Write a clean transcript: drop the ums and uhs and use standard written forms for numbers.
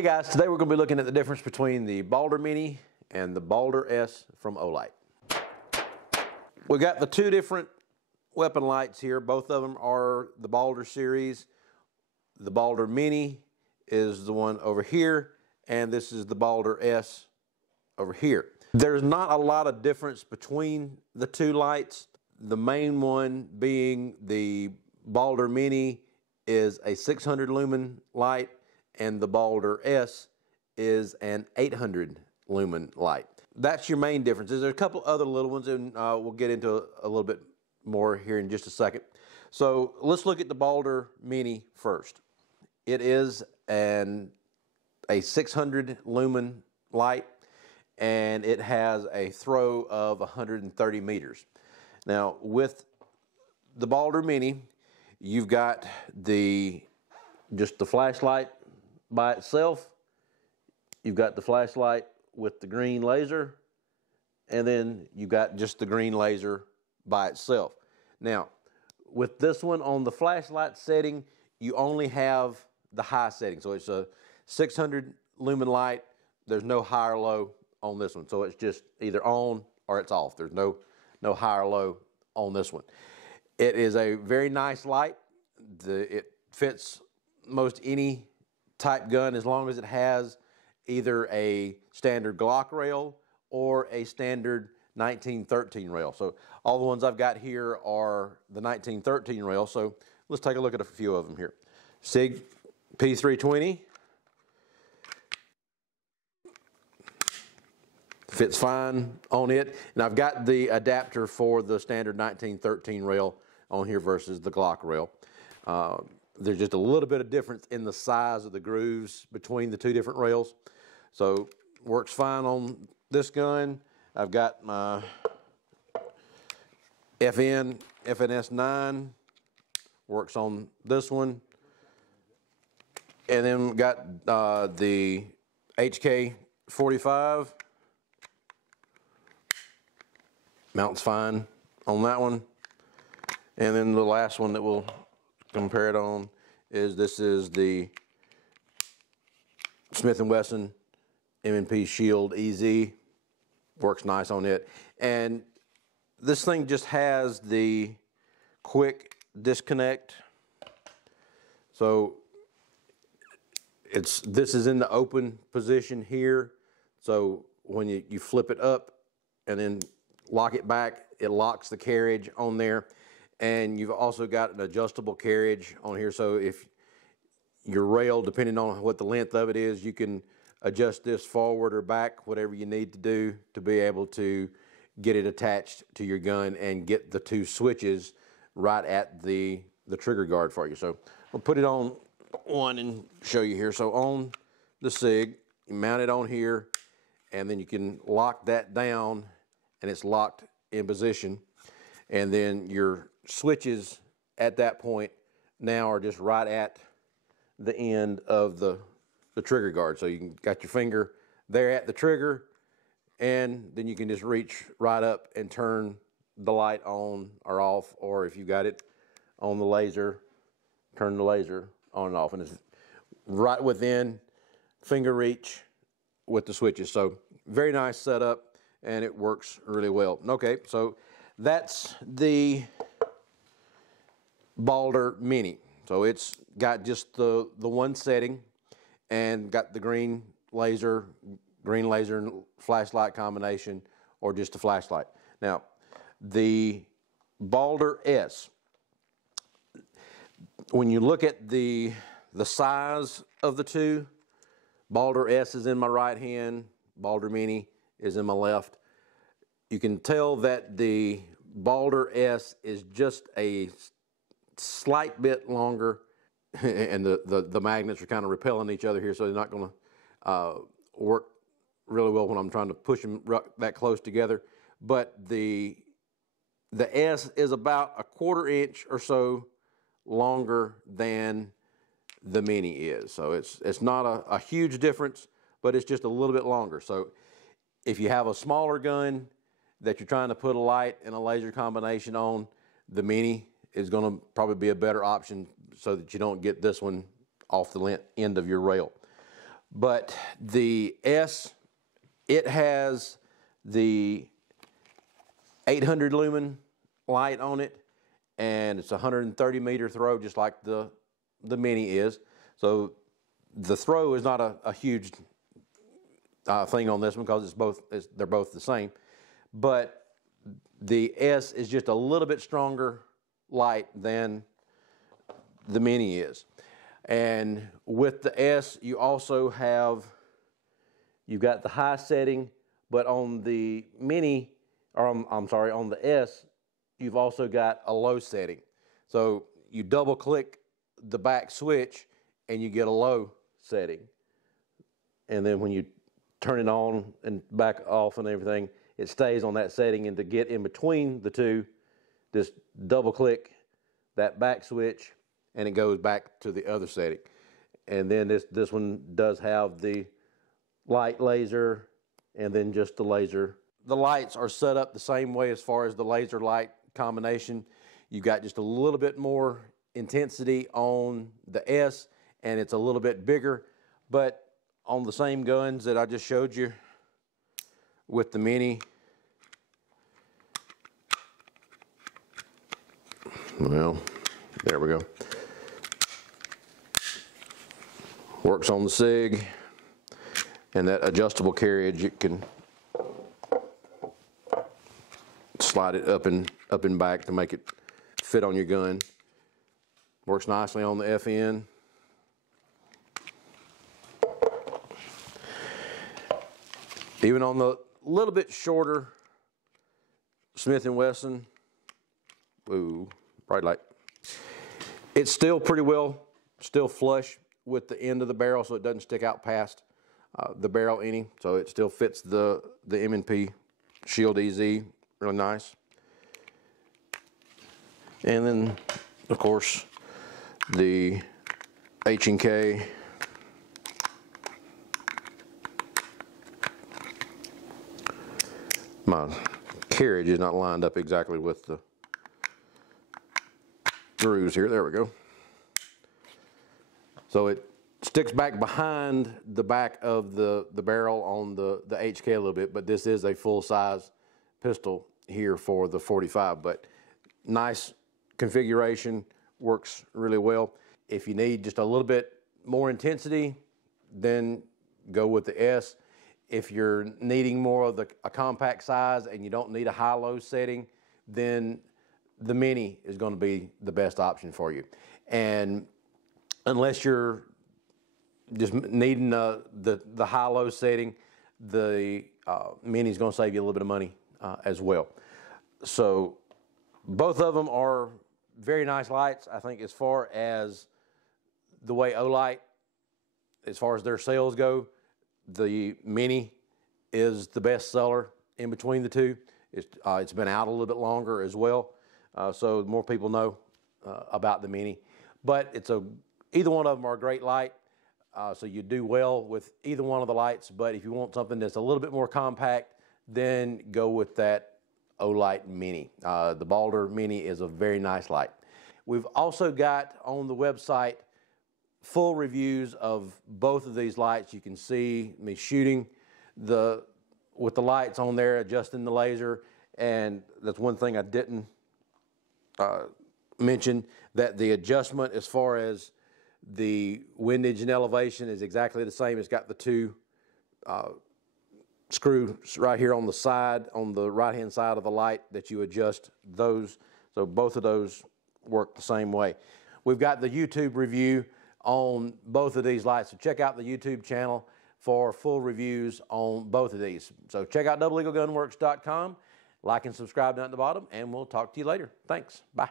Hey guys, today we're going to be looking at the difference between the Baldr Mini and the Baldr S from Olight. We got the two different weapon lights here. Both of them are the Baldr series. The Baldr Mini is the one over here, and this is the Baldr S over here. There's not a lot of difference between the two lights. The main one being the Baldr Mini is a 600 lumen light, and the Baldr S is an 800 lumen light. That's your main differences. There's a couple other little ones, and we'll get into a little bit more here in just a second. So let's look at the Baldr Mini first. It is a 600 lumen light, and it has a throw of 130 meters. Now with the Baldr Mini, you've got just the flashlight by itself. You've got the flashlight with the green laser, and then you've got just the green laser by itself. Now, with this one on the flashlight setting, you only have the high setting. So it's a 600 lumen light. There's no high or low on this one. So it's just either on or it's off. There's no high or low on this one. It is a very nice light. It fits most any type gun as long as it has either a standard Glock rail or a standard 1913 rail. So all the ones I've got here are the 1913 rail. So let's take a look at a few of them here. SIG P320 fits fine on it, and I've got the adapter for the standard 1913 rail on here versus the Glock rail. There's just a little bit of difference in the size of the grooves between the two different rails. So works fine on this gun. I've got my FNS9, works on this one. And then we've got the HK45, mounts fine on that one. And then the last one that we'll compare it on is the Smith & Wesson M&P Shield EZ. Works nice on it. And this thing just has the quick disconnect. So this is in the open position here. So when you flip it up and then lock it back, it locks the carriage on there. And you've also got an adjustable carriage on here. So if your rail, depending on what the length of it is, you can adjust this forward or back, whatever you need to do to be able to get it attached to your gun and get the two switches right at the trigger guard for you. So we'll put it on one and show you here. So on the SIG, you mount it on here, and then you can lock that down, and it's locked in position. And then your switches at that point now are just right at the end of the trigger guard. So you got your finger there at the trigger, and then you can just reach right up and turn the light on or off, or if you got it on the laser, turn the laser on and off. And it's right within finger reach with the switches. So very nice setup, and it works really well. Okay, so that's the Baldr Mini. So it's got just the one setting and got the green laser and flashlight combination, or just a flashlight. Now, the Baldr S, when you look at the size of the two, Baldr S is in my right hand, Baldr Mini is in my left. You can tell that the Baldr S is just a slight bit longer, and the magnets are kind of repelling each other here, so they're not going to work really well when I'm trying to push them that close together. But the S is about a 1/4 inch or so longer than the Mini is. So it's not a huge difference, but it's just a little bit longer. So if you have a smaller gun that you're trying to put a light and a laser combination on, the Mini is going to probably be a better option so that you don't get this one off the end of your rail. But the S, it has the 800 lumen light on it, and it's a 130 meter throw, just like the Mini is. So the throw is not a huge thing on this one, because they're both the same. But the S is just a little bit stronger light than the Mini is. And with the S, you've got the high setting, but on the Mini, or I'm sorry, on the S, you've also got a low setting. So you double click the back switch and you get a low setting. And then when you turn it on and back off and everything, it stays on that setting. And to get in between the two, just double click that back switch and it goes back to the other setting. And then this one does have the light laser and then just the laser. The lights are set up the same way as far as the laser light combination. You've got just a little bit more intensity on the S, and it's a little bit bigger, but on the same guns that I just showed you with the Mini, well, there we go. Works on the SIG, and that adjustable carriage, you can slide it up and back to make it fit on your gun. Works nicely on the FN. Even on the little bit shorter Smith & Wesson, ooh, bright light, it's still pretty well, still flush with the end of the barrel, so it doesn't stick out past the barrel any. So it still fits the M&P Shield EZ really nice. And then, of course, the H&K. My carriage is not lined up exactly with the grooves here. There we go. So it sticks back behind the back of the barrel on the HK a little bit, but this is a full-size pistol here for the 45. But nice configuration, works really well. If you need just a little bit more intensity, then go with the S. If you're needing more of a compact size and you don't need a high-low setting, then the Mini is going to be the best option for you. And unless you're just needing the high-low setting, the Mini is going to save you a little bit of money as well. So both of them are very nice lights. I think as far as the way Olight, as far as their sales go, the Mini is the best seller in between the two. It's been out a little bit longer as well, so more people know about the Mini. But either one of them are a great light, so you do well with either one of the lights. But if you want something that's a little bit more compact, then go with that Olight Mini. The Baldr Mini is a very nice light. We've also got on the website full reviews of both of these lights. You can see me shooting with the lights on there, adjusting the laser, and that's one thing I didn't mention, that the adjustment as far as the windage and elevation is exactly the same. It's got the two screws right here on the side, on the right-hand side of the light, that you adjust those. So both of those work the same way. We've got the YouTube review on both of these lights, so check out the YouTube channel for full reviews on both of these. So check out doubleeaglegunworks.com, like and subscribe down at the bottom, and we'll talk to you later. Thanks. Bye.